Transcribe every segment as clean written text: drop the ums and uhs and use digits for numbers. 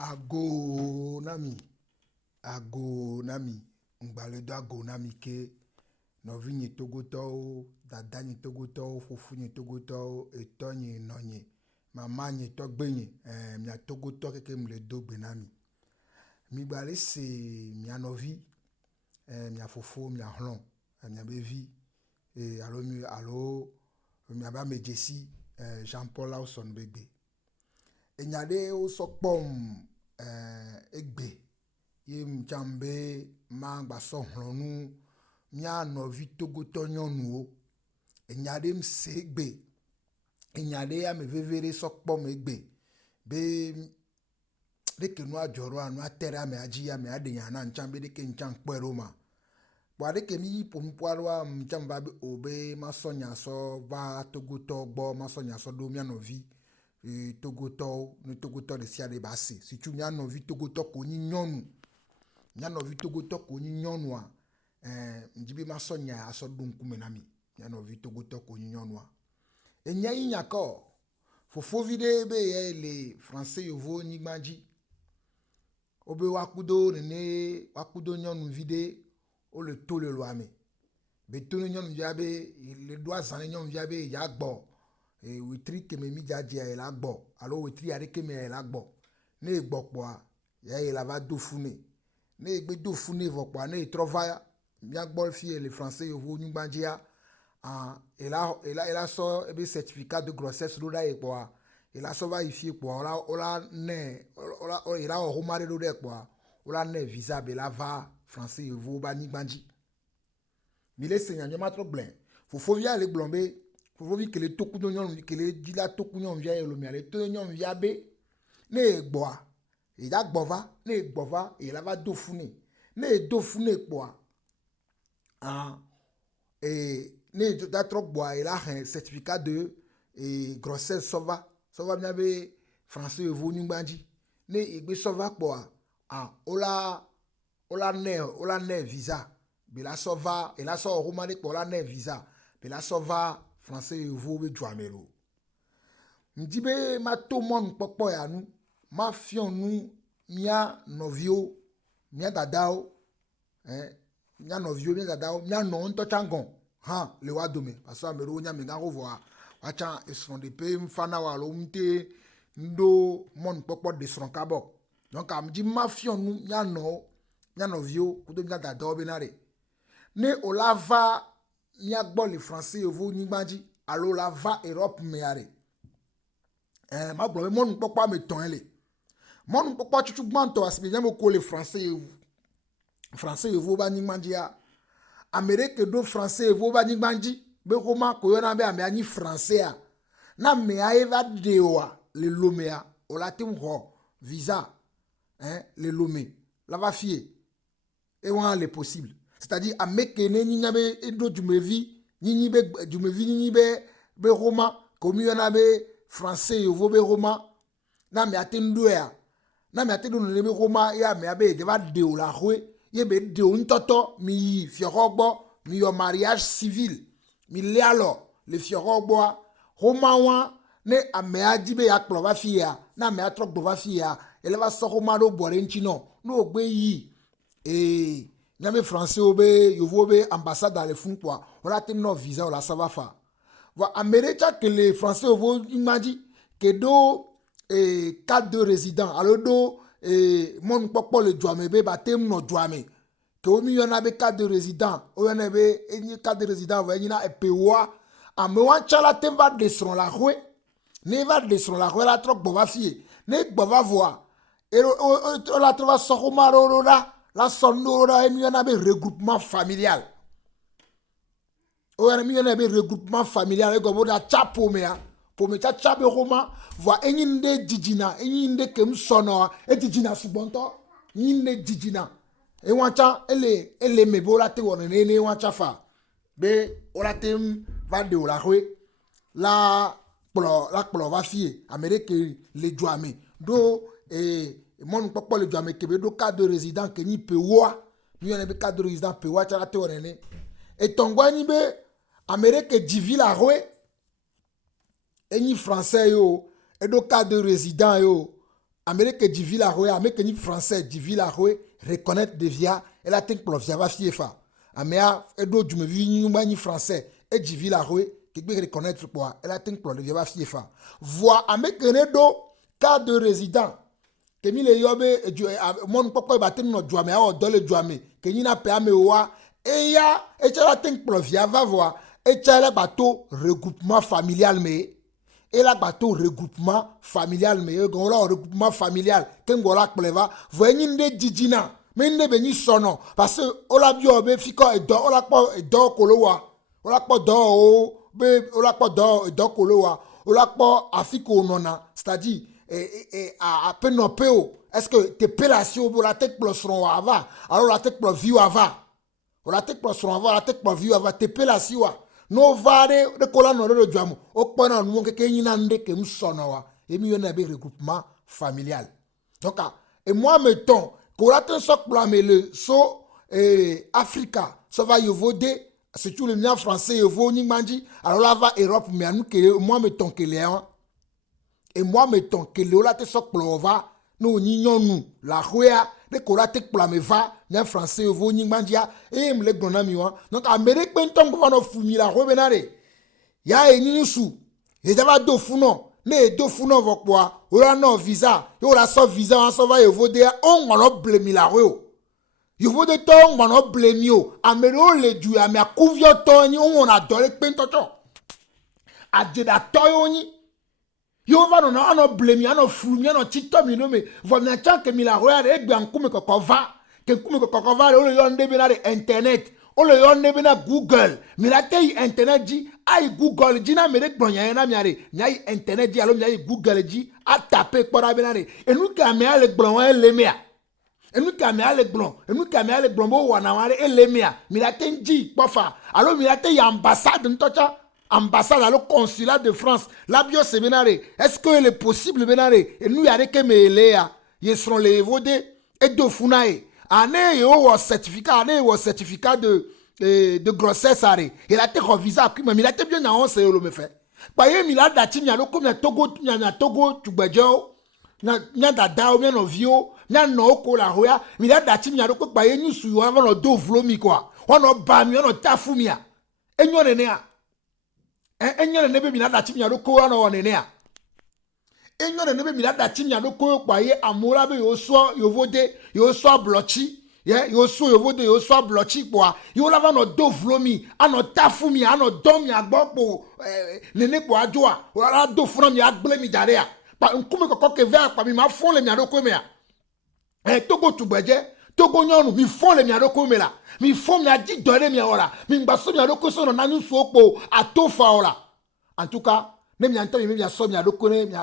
Agonami, agonami, ngbaledo agonami ke novi nye togoto, dada nye togoto, fufu nye togoto, eto nye nonye, mama nye togbenye, mia togoto keke mle do benami. Mi gbale se mia novi, mia fufu, mia hlon, mia bevi, mia ba mejesi, Jean-Paul Lawson bebe. E nyade o sokpom egbe ye mjambe ma gba so hlonu mia novi togoto nyonu o. E nyade mse egbe. E nyade ame vevere sokpom egbe. Be deke no ajoro anu atere ame aji ame adenya nchambe deke nchan kwero ma. Bwa deke mi pompoarwa mchamba be obe masonya so va togoto gbo masonya so do mia novi togoto ni togoto de sia de basi si tu mia novi togoto ko ni nyonu mia novi togoto ko ni nyonu a njibi masonya aso do nkume na mi mia novi togoto ko ni nyonu a enya yinya ko fofo vide be ye le français yovo ni gbanji obe wakudo ne wakudo nyonu vide o le to le loame be to nyonu jabe le doit zan nyonu jabe ya gbo witri keme mi jaje ya la gbo alo witri are keme ya la gbo ne gbo po ya la va do fune ne gbe do fune vo po ne trova bien gbo fi le français yovo ni gbanji a et là so ebe certificat de grossesse lo da e po et là so va ifi po ola ne ola il a o mari lo de po ola ne visa be la va français yovo ba ni gbanji mi le senya nyama problème fofo via le blombe fofo vi kele toku do nyon kele dila toku nyon via lo mi ale to nyon via be ne gbo a e da gbo va ne gbo va e la va do fune ne do fune po ne da trop bois et là un certificat de grossesse sova bien be français yovo ni gbanji ne igbe sova po ola ne visa be la sova et la so romane po la ne visa be la sova français yovo be djamelo ndibe ma to mon popo ya nu ma fion nu mia novio mia dadao mia novio mia dadao mia no nto changon le wa dome parce que amero nya me ga revoir wacha esron de pe mfana wa lo mte ndo mon popo de sron kabo donc am di ma fion nu mia novio kudo mia dadao benare ne o la va mia gbo le français yovo ni gbanji alo la va Europe me are ma gbo mon popo me ton ele mon popo chuchu gbanto asbi nyamo ko le français yovo ba ni gbanji a Amérique do français yovo ba ni gbanji be roma ko yona be ame ani français a na me a eva dewa le lomea o la tim ho visa le lomé la va fier et on les possible c'est-à-dire à mekene ni nyabe edo jumevi ni be roma ko mi yona be français yovo be roma na me atendo ya na me atendo ne be roma ya me abe de va de o la rue ye be de o ntoto mi fiorogbo mi yo mariage civil mi le alors le fiorogbo roma wa ne ame ajibe ya kplo va fia na me atro gbo va fia ele va so roma do bore nchino no gbe yi nyame français obe yovo be ambassade dans le fond quoi on a tenu no visa on la ça va fa va américain que les français ovo imagine que do carte de résident alors do mon popo le douame be batem no douame que o mi yona be carte de résident o yona be eni carte de résident va eni na epewa ame wan chala tem va descendre la rue ne va descendre la rue la trop bo va fier ne bo va voir et o la trova sokomaro la sonora emi yona be regroupement familial o emi yona be regroupement familial e go bo da chapo me a pour me chabe roma voit enyinde dijina enyinde kem sono e dijina subonto enyinde dijina e wancha ele mebola te wona ne wancha fa be ola tem va de la rue la plo va fier Amérique le douame do mon popo le douame ke be do carte de résident ke ni pewa ni yona be carte de résident pewa cha te wona ne et tongwa ni be Amérique divi la rue et ni français yo et do carte de résident yo Amérique du villa roé, Amérique ni français du villa roé, reconnaître de via, et la tête plof, va fiefa. Amérique, et d'autres, du me vis ni français, et du villa roé, qui peut reconnaître quoi, et la tête plof, de via va fiefa. Voir Amérique Nedo, cas de résident, que mi le yobe, mon papa battu no douame, oh, dans le douame, que ni na pe me wa, et ya, et la tête plof, via va voir, et la bateau regroupement familial, mais. Et la bateau regroupement familial mais gola regroupement familial ken gola pleva voyez de didina mais ne beni sono parce que ola bio be fiko edo ola po edo kolowa ola po do o be ola po do edo kolowa ola po afiko nona c'est-à-dire à peine no peo est-ce que te pélatio pour la tête plosron ava alors la tête plos viu ava la tête plosron ava la tête plos viu ava te pélatio no vare de kola no de jamu o pona no ke nyina nde ke msonowa et mi yona be regroupement familial donc et moi mettons kola ten sok blâmer le so Africa ça va yovode c'est tout le mien français yovo ni manji alors là va Europe mais anu que moi mettons que les et moi mettons que le la ten sok plova no ni nyonu la roya de kola tek blâmer va bien français yovo ni mandia et me le gonami wa donc Amérique benton ko no fumi la robenare ya eni su et ça va do funo ne do funo vokwa ora no visa yo la so visa on so va yovo de on no blemi la ro yovo de to on no blemi yo amero le du ami akuvio to ni on adore pento to adeda to yo ni yo va no no blemi no fumi no tito mi no me vo mi chan ke mi la ro ya e gbe ankume ko va ke kume ko va o le yo nde benare internet o le yo nde bena Google mi la te internet ji ai Google ji na mere gbonya na mi are nyai internet ji alo nyai Google ji a taper kpora benare enu ka me ale gblon wa elemia enu ka me ale gblon bo wa na wa elemia mi la te ji kpofa alo mi la te ambassade ntocha ambassade alo consulat de France la bio se benare est-ce que il est possible benare enu ya ke me elea ye seront les vodé et do funae ane yo certificat de grossesse aré il a été revisé mais il a été bien en c'est le me fait paye mi la dati mi aloko mi togo tu gbejo nya dada o mi no vio nya no ko la hoya mi la dati mi aloko paye ni su yo avant no do vlo mi quoi on no ba mi no tafu mi a enyo ne a enyo ne be mi la dati mi aloko no ne a enyo ne be mi la dati mi aloko paye amora be yo so yo vode yo so blochi yo so yo vode yo so blochi kwa yo lava no do vlomi ano tafu mi ano domi agbopo nene kwa ajoa ora do from mi agble mi darea pa nkume kokko ke ver pa mi ma fon le mi adoko me a togo tugbeje togo nyonu mi fon le mi adoko me la mi fon mi adi dore mi ora mi ngbaso mi adoko so no nanu so opo atofa ora en tout cas ne mi anto mi so mi adoko ne mi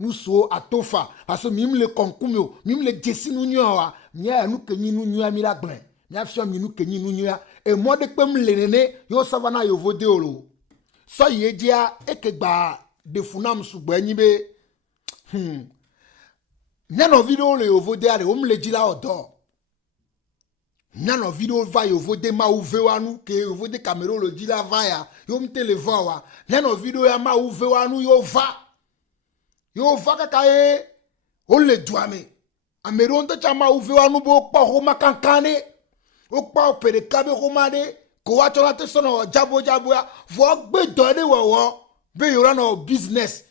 nu so atofa parce que mi le konkume mi le jesinu nyoa nya nu kenyi nu nyoa mi la gben nya fio mi nu kenyi nu nyoa et moi de pem lenene yo savana yo vode olo so ye dia ekegba de funam sugbo enyi be nya no video le yo vode are o mle jila odo nya no video va yo vode ma uve wanu ke yo vode camera lo jila va ya yo mtelefon wa nya no video ya ma uve wanu yo va kaka e o le douame ameron to chama uve wanu bo pa ho makankane o pa opere kabe ho made ko wa tola te sono jabo ya vo gbe dore wo be yo no business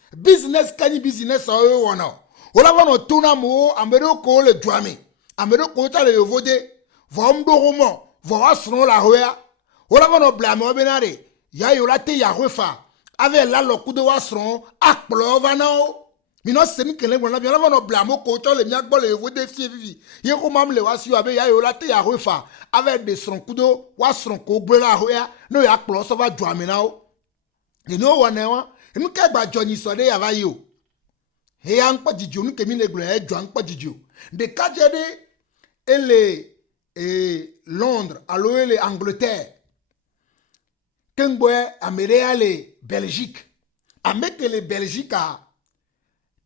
kanyi business o yo no o la wono tuna mo amero ko le douame amero ko ta le yo vode vo mdo homo vo asron la hoya o la wono blame o benare ya yo la te ya hofa ave la loku de wasron akplo vanao mi no semi kele ngona bi la no blamo ko to le mi agbo le vo de fie vivi ye ko mam le wasi abe ya yo la te ya hofa ave de sron kudo wasron ko gbe la hoya no ya akplo so va dwa mi na o de no wona wa enu ka gba joni so de ya va yo he ya npa jiju nu ke mi le gbe e jwa npa jiju de ka je de ele Londres alo ele Angleterre kengboe amerea le Belgique ameke le Belgique a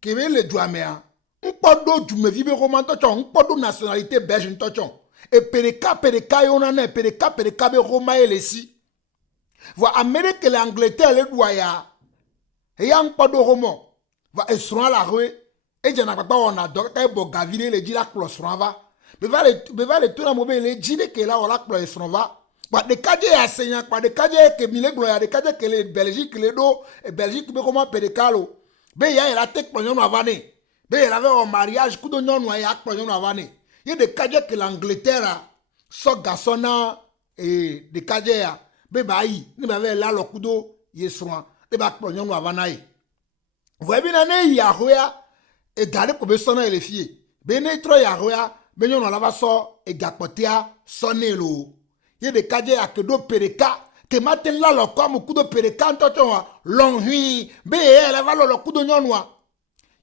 kebe le douamea npodo jumevi be roman tochon npodo nationalité belge tochon et pereka yona na pereka be roma ele si va Amérique l'Angleterre le doya e ya npodo romo va esron la rue Et je n'ai pas on a donc un bon gavine les dit la cloche va. Mais va le tout la mobile les dit que là on la cloche va. Bah de cadre à Seigneur, bah de cadre que mille gloire, de cadre que les Belgique les do et Belgique mais comment pédicalo. Ben il a tête pour nous avaner. Ben il avait un mariage coup de non ou ya pour nous avaner. Il y a des cadres que l'Angleterre so garçon et des cadres ben baï, ni m'avait là le coup d'eau yesroin. De ba pour nous avanaï. Vous voyez bien il y a rien et garder pour sonner les filles. Ben trop ya rien, ben on la va so et gapotea sonner lo. Il y a des cadres à que do pereka que matin là le comme coup de pereka toi long hui ben elle va le coup de noir.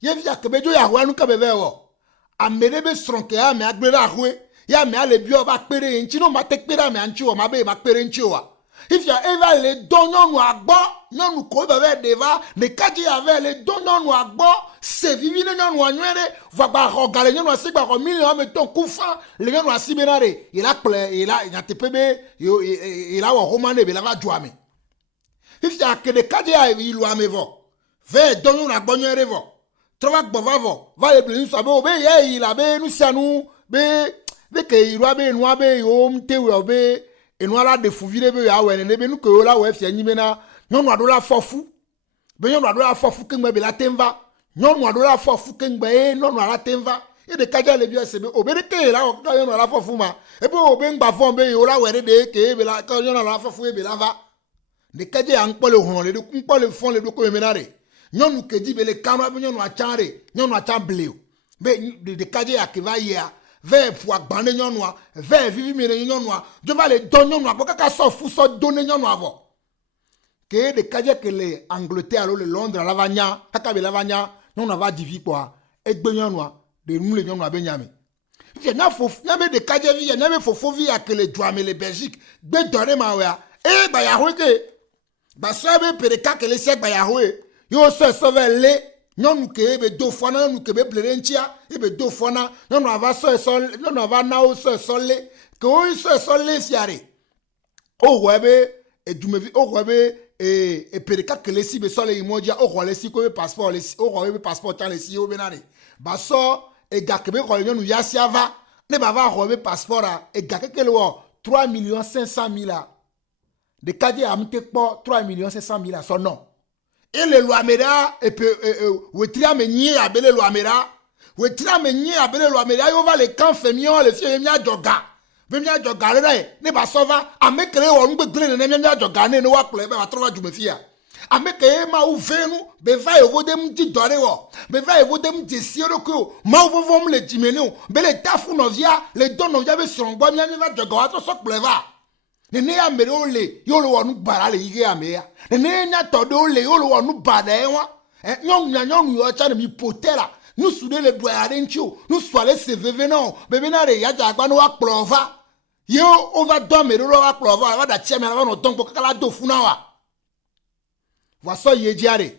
Il y a que bejo ya rien nous ka bebe wo. Amere be stronke ya me agbera ahwe ya me ale bio ba pere nchi no ma tekpera me anchi wo ma be ma pere nchi wa. If you ever le donnon ou agbo, non nous ko bebe deva, ne kaji ave le donnon ou agbo, se vivi le non ou anwere, va ba regale non si ba ko million meton kufa, le non ou sibenare, il a ple, il a tepebe, il a romane be la va jouame. If you que de kaji ave il wa mevo, ve donnon agbo nwere vo. Trova gbovavo, va le blinu sabo be ye il a be nu sianu be ke irwa be noa be yo mtewe be enwala de fuvire be ya wene be nu ko la we fia nyimena nyonu ado la fofu be nyonu ado la fofu kengbe be la temva nyonu ado la fofu kengbe nyonu ala temva e de kaja le bio sebe obere ke la o nyonu ala fofu ma e be obe ngba fon be yo la were de ke be la ka nyonu ala fofu e be la va de kaja an pole hon le ku pole fon le do ko menare nyonu ke di be le kanwa be nyonu a chanre nyonu a chambleo be de kaja akiva ya vers pour agbaner nyonwa vers vivi mere nyonwa je va le donner nyonwa pour ka so fu so donner nyonwa avo que de kaje que les Angleterre alors le Londres lavanya aka be lavanya nyonwa va divi quoi egbe nyonwa de nous le nyonwa be nyame je na fo nyame de kaje vi nyame fo vi à que les Douame les Belgique be donner ma wa e ba ya hoke ba so be pere ka que les sek ba ya ho yo so vers le non que be do fona non que be plerentia e be do fona non ava so non ava na o so le que o so le fiare o webe e dumevi o webe e pereka que le si be so le imoja o le si ko be passeport le o webe passeport tan le si o benare ba so e ga que be ko non ya si ava ne ba va webe passeport a e ga que le 3 500 000 de kadi amte po 3 500 000 so non. Et le loamera et puis wetria menye abele loamera wetria menye abele loamera yo va le camp féminin le fie mia joga be mia joga re ne ba sova amekere wo ngbe gle ne mia joga ne wa kle be ba trova jumefia amekere ma u venu be va evo dem di dore wo be va evo dem di siero ko ma u vom le dimenu be le tafu novia le don novia be songbo mia va joga wa to so pleva nene ya mere ole yolo wonu bara le yige ameya nene nya todo ole yolo wonu bada enwa nyonu yo cha mi potela nu sude le doyare ncho nu swale se veveno bebe na re ya ja gba no wa plova yo over do mere ro wa plova wa da che me na no tonko kala do funa wa wa so ye jiare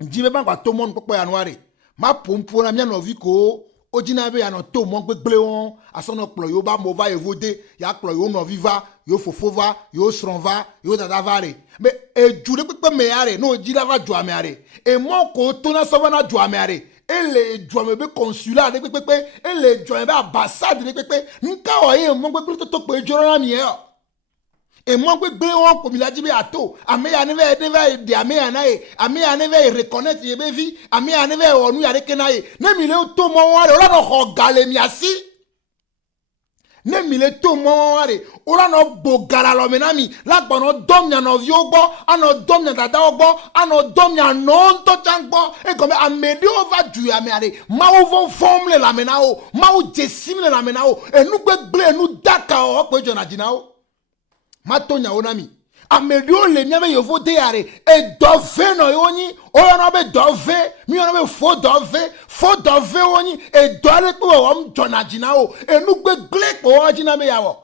njibe ba gba to mon popo ya noare ma pompo na mia no viko ojina be ya no to mon gbegble won asono plo yo ba mo va evode ya plo yo no viva yo fofova yo sronva yo dadavare mais e jure pepe me are no jira va Douame are e mo ko to na so na Douame are e le Douame be consulat de pepe e le Douame be ambassade de pepe nka o ye mo pepe to pe joro na mi e mo pepe won ko mi la jibe ato ame ya ne ve de ame ya na e ame ya ne ve reconnaître ye be vi ame ya ne ve onu ya de kenaye ne mi le to mo wa le no ho gale mi asi ne mile to mo ware ora no bogala lo menami la gbono domnya no viogbo ano domnya dada ogbo ano domnya no to changbo e come amedi over Douame are ma ovo formule la menao ma o jesimle la menao enu gbegble enu daka o pe jona jinao ma tonya onami amedi o le miame yovo de are e dove no yoni o no be dove mi no be fo dove oni e dole pe o jona jinao enu gbegble po jina me yawo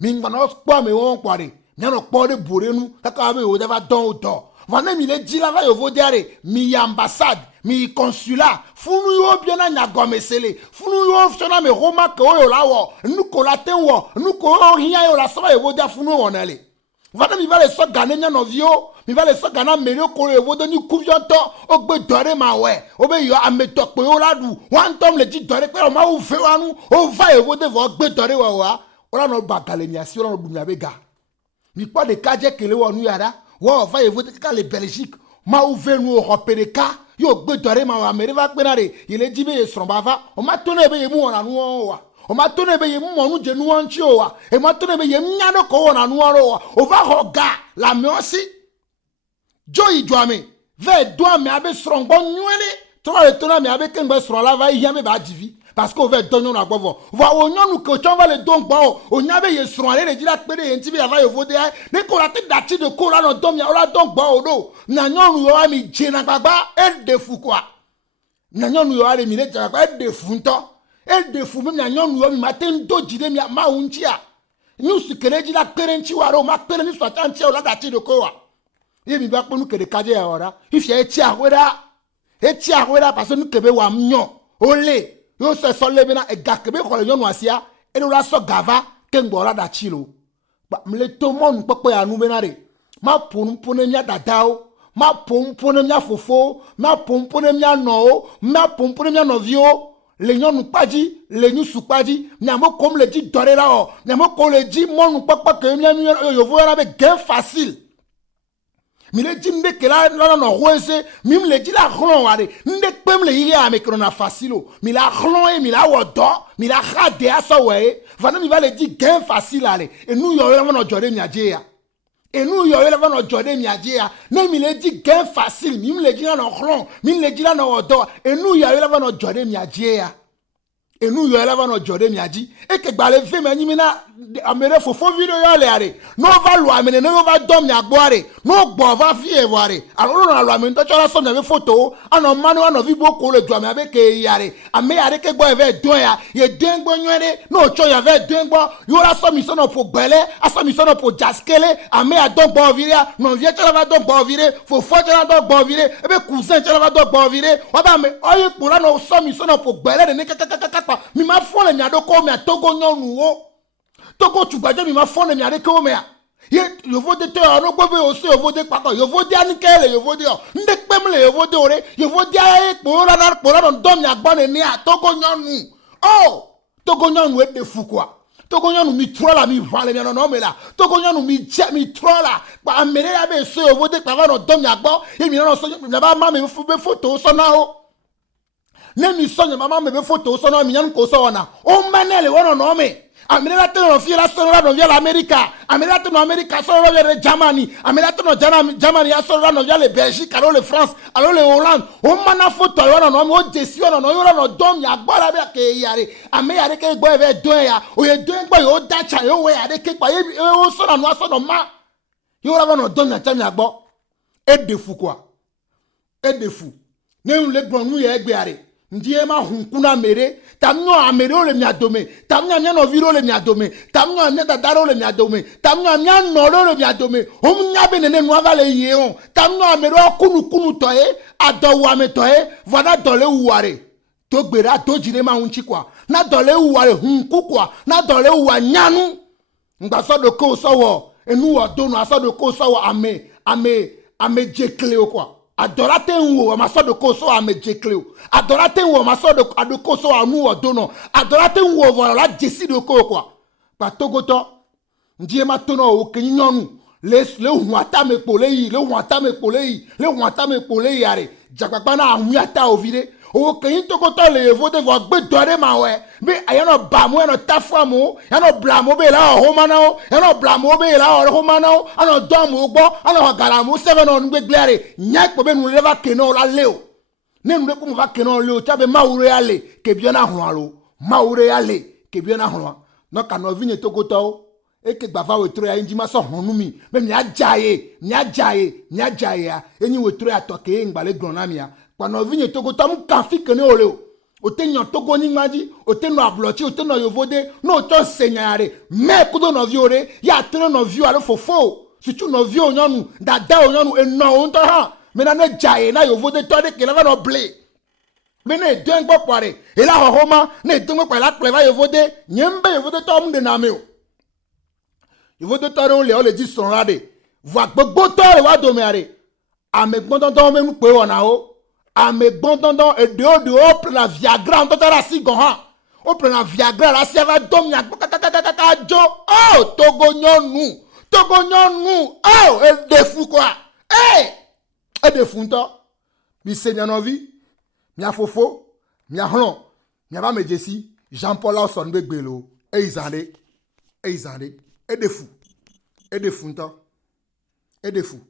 mi ngba no po me won pare mi no po de borenu kaka be o deva don o do vane mi le jila va yovo de are mi ambassade mi consulat funu yo bien na nyagomesele funu yo fona me roma ko yo lawo nu ko laten wo nu ko hiya yo la so yovo de funu wonale Voilà, mi va les so gagner non vio, mi va les so gagner melio ko le vodo ni kuvianto, o gbe dore ma we, o be yo ameto pe o ladu, wan tom le di dore pe o ma ou fe wanu, o va e vodo vo gbe dore wa, o la no bagale mi asi o la no dumia bega. Mi pa de kaje kele wonu yara, wa va e vodo ka le Belgique, ma ou ve nu o hopeleka, yo gbe dore ma wa mere va pe na re, ile di be e sromba va, o ma tone be ye mu ona nu wa. O ma tone be ye monu je nu anchi o wa e ma tone be ye nyano ko na nu aro wa o va hoga la me osi joyi joame ve do ame abe strongbo nwele to le tona me abe ken be stro la va iya me ba divi parce que o ve donyo na gbovo va o nyonu ko chon va le don gbo o nya be ye stro ale le dira pere ye nti be va ye vode ne ko la ti dati de ko la no don ya o la don gbo o do na nyonu yo ami je na gbagba e de fu kwa na nyonu yo ale mi le ja gbagba e de fu nto el de fou même nyon yo mi matin do jide mi ma unchia nous ce que dit la perenchi waro ma pereni so tanchi o la dati de ko wa e mi ba ponu ke de kaje ya ora if ya eti awera parce que nous kebe wa mnyo ole yo se so le bina e ga kebe ko le nyon asia e do la so gava ke ngbo la dati lo ba mle to mon popo ya nu benare ma ponu mia dadao ma ponu mia fofo ma ponu mia no ma ponu mia novio les gens nous pas dit, les nous sous pas dit, n'amo comme le dit doré là, n'amo comme le dit, mon nous pas que m'y a yo voir avec gain facile. Mais le dit m'de que là non rose, mime le dit la ron wale, n'de pem le yé avec on a facile, mais la ron et mais la wodo, mais la rade à ça ouais, voilà mi va le dit gain facile aller, et nous yo là on jodé mi adjea. Et nous yo là on jodé mi adjea, ne mi le dit gain facile, mime le dit là non ron, mime le dit là non wodo, et nous yo là on jodé mi adjea. Et nous yo là on jodé mi adji, et que balé fait mais ni mina amere fofo video yo le are no va lo amene no va dom ya gboare no gbo va fi e voare alors no lo amene to chola so na be photo ano manu ano vi boko le do ame abe ke yare ame yare ke gbo e ve don ya ye den gbo nwere no cho ya ve den gbo yo la so mi so no po gbele aso mi so no po jaskele ame ya don gbo vire no vie chola va don gbo vire fofo chola don gbo vire e be cousin chola va don gbo vire wa ba me oyi pura no so mi so no po gbele de ne kakakakaka mi ma fo le mi adoko mi atogo nyonu o Toko tu baje mi ma fone mi areke o mea. Ye yo vode te ono gbobe o se yo vode papa yo vode anikele yo vode o. Nde pemle yo vode ore yo vode aye pora no dom ya gbone ni a togo nyonu. Oh, togo nyonu e de fu kwa. Togo nyonu mi trola mi vale mi no me la. Togo nyonu mi trola. Ba amere ya be se yo vode papa no dom ya gbo. E mi no so mi ba ma me fu be photo so na o. Ne mi so mama me be photo so na mi nyan ko so na. O manele wono no me. América te no fiera solo no via l'America. América te no America solo via le Germany. América te no Germany solo no via le Belgique, alors le France, alors le Hollande. O mana photo yo no o desi no yo no dom ya gbara be ke yare. América ke gbo e do ya. O ye do gbo yo dacha yo we ade ke pa e o so na no so no ma. Yo la no dom ya cham ya gbo. E de fou quoi. E de fou. Ne le gbon nu ye egbe are. Ndiye ma hunkuna mere tamnyo amere ole mi adome tamnyo anya no viro ole mi adome tamnyo anya dadaro ole mi adome tamnyo anya no ole mi adome omnya benene no avale yeon tamnyo amere okunu toye adowo ame toye vada dole uware to gbera to jire ma hunchi kwa na dole uware hunku kwa na dole uwa nyanu ngba so do ko so wo enu wo donu aso do ko so wo ame jekle kwa adorate nwo ma so de ko so amejekle adorate nwo ma so de adoko so anu odono adorate nwo vo la jesi de ko kwa pa togoto ndie ma tono o kinyonu le hu atame poleyi le hu atame poleyi are jagbagba na hu ata ovire o kin togoto le vo de vo gbe dore ma we bi ayano ba mo no tafwa mo yano bla mo be la ho mana o yano bla mo be la ho mana o ano do mo gbo ano gara mo 7 on gbe glare nya po be nu le va keno la leo ne nu le ko mo va keno leo tabe maure ale ke bi na ho alo maure ale ke bi na ho no ka no vinye togoto e ke gba va we tro ya inji ma so honu mi me mi ajaye ya enyi we tro ya to ke ngbale glona mi ya kwano vinye togoto mu kan fi kene ole o te nyan togo ni ngmaji o te no abloti o te no yovode no to senyare me kudo no viore ya tre no vio ale fofo si tu no vio nyanu dada o nyanu e no on to ha me na ne jaye na yovode to de ke la no ble me ne den gbo pare e la hohoma ne den gbo pa la ple va yovode nyembe yovode to mu de na me o Il faut de temps on le dit son rade. Va gbogbo to le wa do me are. Ame gbondandan même pe wona o. Ame gbondandan e de o prend la Viagra on to la si gon ha. On prend la Viagra la si va dom ya jo. Oh, togo nyonu. Togo nyonu. Oh, e de fou quoi. Eh! E de fou to. Mi seigneur no vi. Mi a fofo. Mi a hlon. Mi a ba me jesi. Jean-Paul Lawson be gbelo. E izande. E de fou. E de fou to. Et de fou.